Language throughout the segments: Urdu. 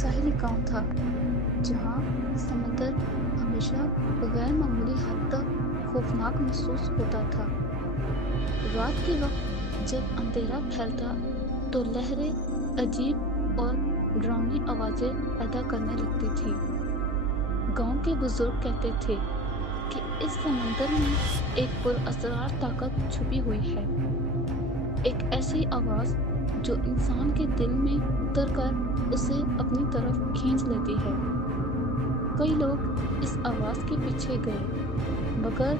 ساحلی گاؤں تھا جہاں سمندر ہمیشہ غیر معمولی حد تک خوفناک محسوس ہوتا تھا۔ رات کے وقت جب اندھیرا پھیلتا تو لہریں عجیب اور ڈراؤنی آوازیں پیدا کرنے لگتی تھی۔ گاؤں کے بزرگ کہتے تھے کہ اس سمندر میں ایک پراسرار طاقت چھپی ہوئی ہے، ایک ایسی آواز جو انسان کے دل میں اتر کر اسے اپنی طرف کھینچ لیتی ہے۔ کئی لوگ اس آواز کے پیچھے گئے مگر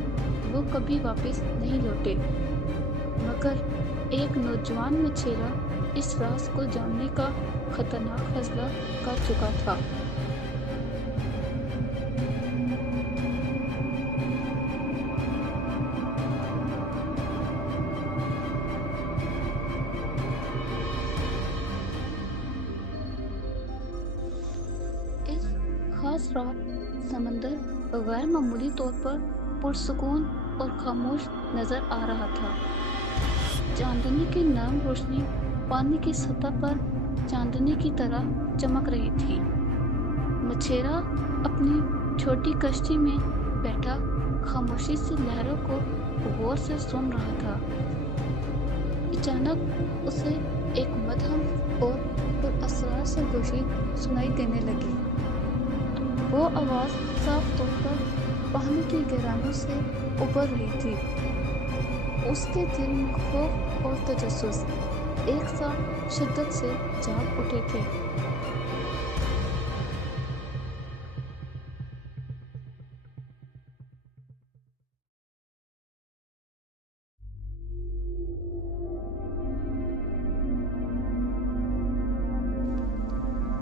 وہ کبھی واپس نہیں لوٹے، مگر ایک نوجوان مچھیرا اس راز کو جاننے کا خطرناک فیصلہ کر چکا تھا۔ اس خاص رات سمندر غیر معمولی طور پر پرسکون اور خاموش نظر آ رہا تھا۔ چاندنی کی نرم روشنی پانی کی سطح پر چاندنی کی طرح چمک رہی تھی۔ مچھیرا اپنی چھوٹی کشتی میں بیٹھا خاموشی سے لہروں کو غور سے سن رہا تھا۔ اچانک اسے ایک مدھم اور پراسرار سرگوشی سنائی دینے لگی۔ وہ آواز صاف طور پر پانی کی گہرائیوں سے ابھر رہی تھی۔ اس کے دل میں خوف اور تجسس ایک ساتھ شدت سے جاگ اٹھے تھے۔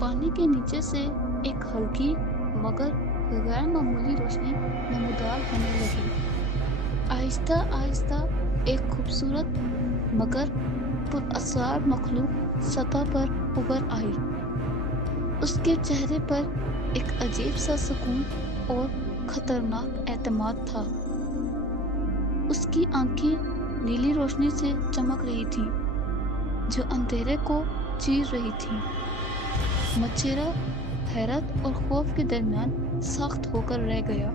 پانی کے نیچے سے ایک ہلکی مگر غیر معمولی روشنی نمودار ہونے لگی۔ آہستہ آہستہ ایک خوبصورت مگر پراسرار مخلوق سطح پر ابھر آئی۔ اس کے چہرے پر ایک عجیب سا سکون اور خطرناک اعتماد تھا۔ اس کی آنکھیں نیلی روشنی سے چمک رہی تھیں جو اندھیرے کو چیر رہی تھیں۔ مچھیرا حیرت اور خوف کے درمیان سخت ہو کر رہ گیا،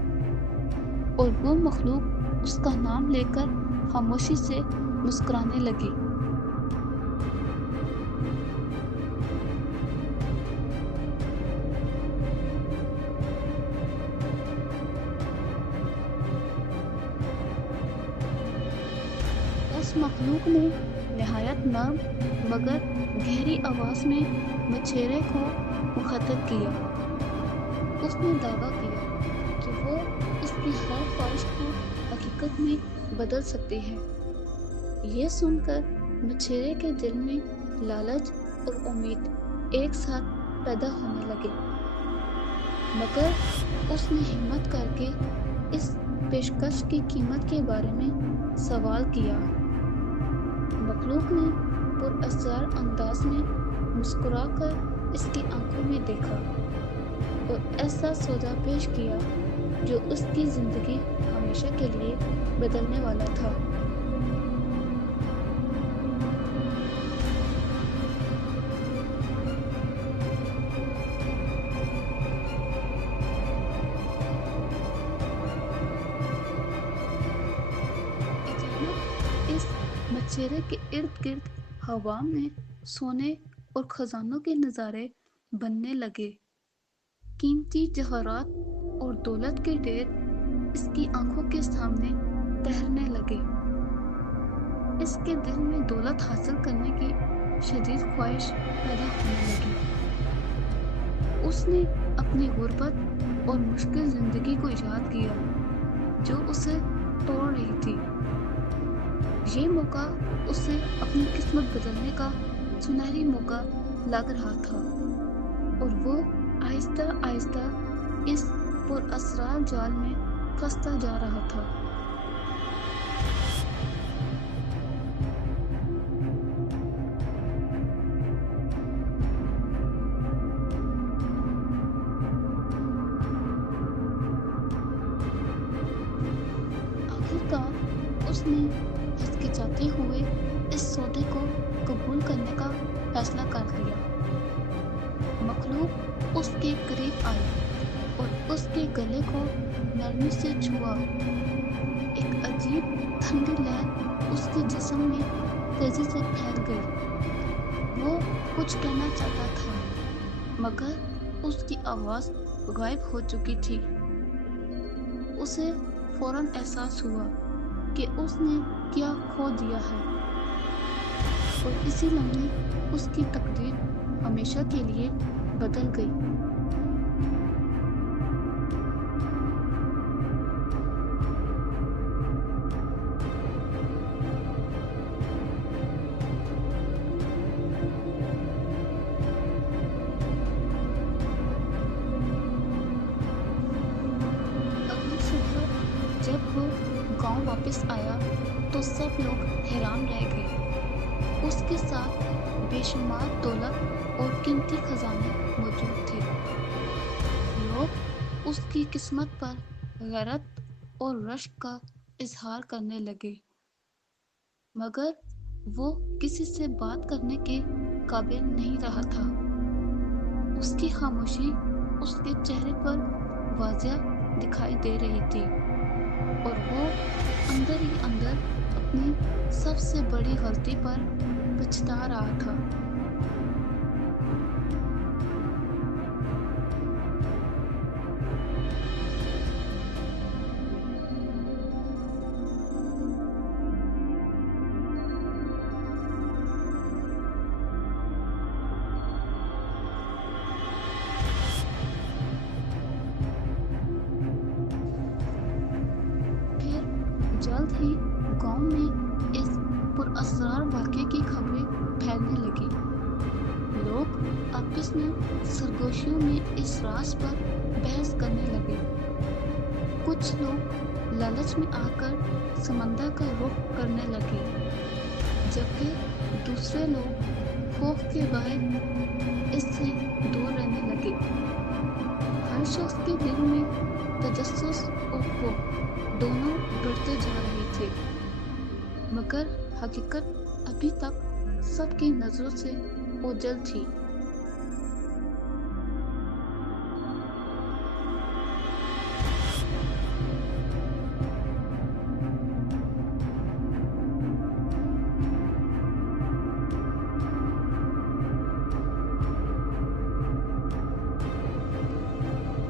اور وہ مخلوق اس کا نام لے کر خاموشی سے مسکرانے لگی۔ اس مخلوق نے نہایت نرم مگر گہری آواز میں مچھیرے کو مخاطب کیا۔ اس نے دعویٰ کیا کہ وہ اس کی ہر خواہش کو حقیقت میں بدل سکتی ہے۔ یہ سن کر مچھیرے کے دل میں لالچ اور امید ایک ساتھ پیدا ہونے لگے، مگر اس نے ہمت کر کے اس پیشکش کی قیمت کے بارے میں سوال کیا۔ مخلوق نے پراسرار انداز میں مسکرا کر اس کی آنکھوں میں دیکھا اور ایسا سودا پیش کیا جو اس کی زندگی ہمیشہ کے لیے بدلنے والا تھا۔ اچانک اس مچھیرے کے ارد گرد ہوا میں سونے اور خزانوں کے نظارے بننے لگے۔ قیمتی جواہرات اور دولت کے ڈھیر اس کی آنکھوں کے سامنے تیرنے لگے۔ اس کے دل میں دولت حاصل کرنے کی شدید خواہش پیدا ہونے لگی۔ اس نے اپنی غربت اور مشکل زندگی کو یاد کیا جو اسے توڑ رہی تھی۔ یہ موقع اسے اپنی قسمت بدلنے کا سنہری موقع لگ رہا تھا، اور وہ آہستہ آہستہ اس پراسرار جال میں پھنستا جا رہا تھا۔ آخرکار اس نے ہچکچاتے ہوئے اس سودے کو قبول کرنے کا فیصلہ کر لیا۔ مخلوق اس کے قریب آئی اور اس کے گلے کو نرمی سے چھوا۔ ایک عجیب ٹھنڈی لہر اس کے جسم میں تیزی سے پھیل گئی۔ وہ کچھ کہنا چاہتا تھا مگر اس کی آواز غائب ہو چکی تھی۔ اسے فوراً احساس ہوا کہ اس نے کیا کھو دیا ہے، اور اسی لمحے اس کی تقدیر ہمیشہ کے لیے بدل گئی۔ اگلی صبح جب وہ گاؤں واپس آیا تو سب لوگ حیران رہ گئے۔ اس کے ساتھ بے شمار دولت اور قیمتی خزانے موجود تھے۔ لوگ اس کی قسمت پر غیرت اور رشک کا اظہار کرنے لگے، مگر وہ کسی سے بات کرنے کے قابل نہیں رہا تھا۔ اس کی خاموشی اس کے چہرے پر واضح دکھائی دے رہی تھی، اور وہ اندر ہی اندر اپنی سب سے بڑی غلطی پر پچھتا رہا تھا۔ پھر جلد ہی گاؤں میں اس پراسرار واقعے کی خبریں پھیلنے لگی۔ لوگ آپس میں سرگوشیوں میں اس راز پر بحث کرنے لگے۔ کچھ لوگ لالچ میں آ کر سمندر کا رخ کرنے لگے، جبکہ دوسرے لوگ خوف کے باعث اس سے دور رہنے لگے۔ ہر شخص کے دل میں تجسس اور خوف دونوں بڑھتے جا رہے تھے، مگر حقیقت ابھی تک سب کی نظروں سے اوجھل تھی۔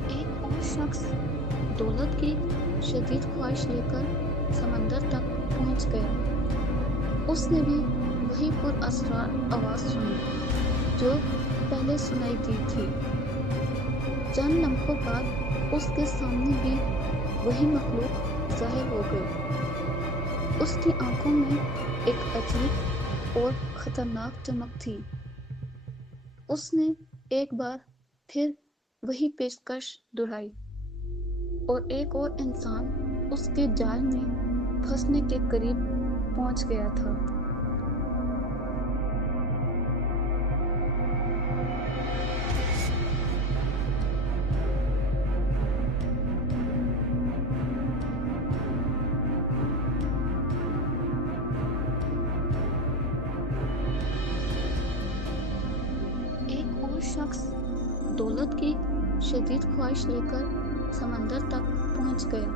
ایک اور شخص دولت کی شدید خواہش لے کر سمندر تک پہنچ گیا۔ اس نے بھی وہی پراسرار آواز سنی جو پہلے سنائی دی تھی۔ چند لمحوں بعد اس کے سامنے بھی وہی مخلوق ظاہر ہو گئی۔ اس کی آنکھوں میں ایک عجیب اور خطرناک چمک تھی۔ اس نے ایک بار پھر وہی پیشکش دہرائی، اور ایک اور انسان اس کے جال میں پھنسنے کے قریب پہنچ گیا تھا۔ ایک اور شخص دولت کی شدید خواہش لے کر سمندر تک پہنچ گیا۔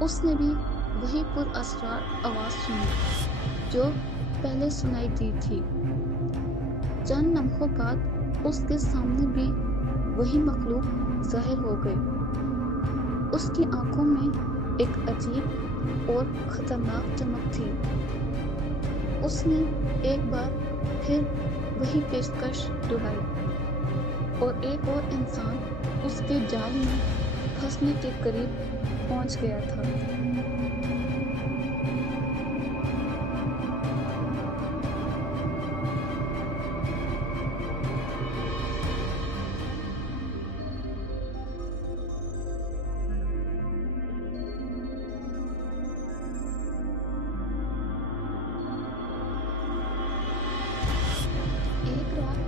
اس نے بھی وہی پراسرار آواز سنی جو پہلے سنائی دی تھی۔ چند لمحوں بعد اس کے سامنے بھی وہی مخلوق ظاہر ہو گئی۔ اس کی آنکھوں میں ایک عجیب اور خطرناک چمک تھی۔ اس نے ایک بار پھر وہی پیشکش دہرائی، اور ایک اور انسان اس کے جال میں پھنسنے کے قریب پہنچ گیا تھا۔ ایک رات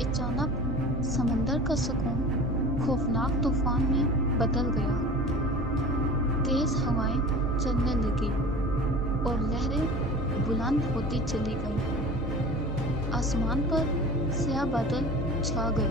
اچانک سمندر کا سکون خوفناک طوفان میں بدل گیا۔ تیز ہوائیں چلنے لگی اور لہریں بلند ہوتی چلی گئیں۔ آسمان پر سیاہ بادل چھا گئے